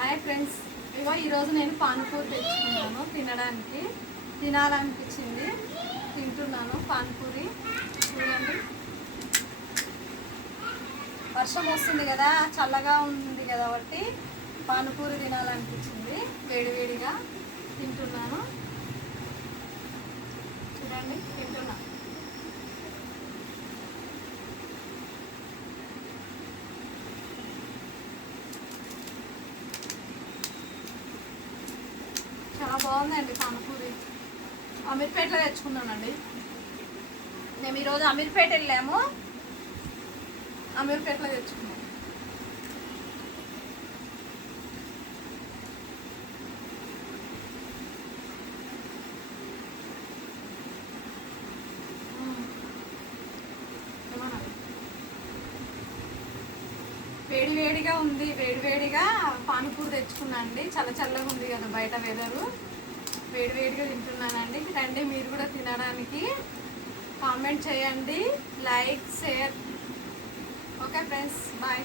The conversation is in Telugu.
హాయ్ ఫ్రెండ్స్, ఇగో ఈరోజు నేను పానీపూరి తెచ్చుకున్నాను. తినాలనిపించింది, తింటున్నాను పానీపూరి. చూడండి, వర్షం వస్తుంది కదా, చల్లగా ఉంది కాబట్టి పానీపూరి తినాలనిపించింది. వేడివేడిగా తింటున్నాను. చూడండి, తింటున్నా. చాలా బాగుందండి పానీపూరి. అమీర్పేటలో తెచ్చుకున్నానండి. మేము ఈరోజు అమీర్పేట వెళ్ళాము, అమీర్పేటలో తెచ్చుకున్నాం. వేడివేడిగా ఉంది, వేడివేడిగా పానీపూరి తెచ్చుకున్నా అండి. చల్లగా ఉంది కదా బయట వెదరు. వేడివేడిగా తింటున్నానండి. రండి మీరు కూడా తినడానికి. కామెంట్ చేయండి, like, share. Okay friends, bye.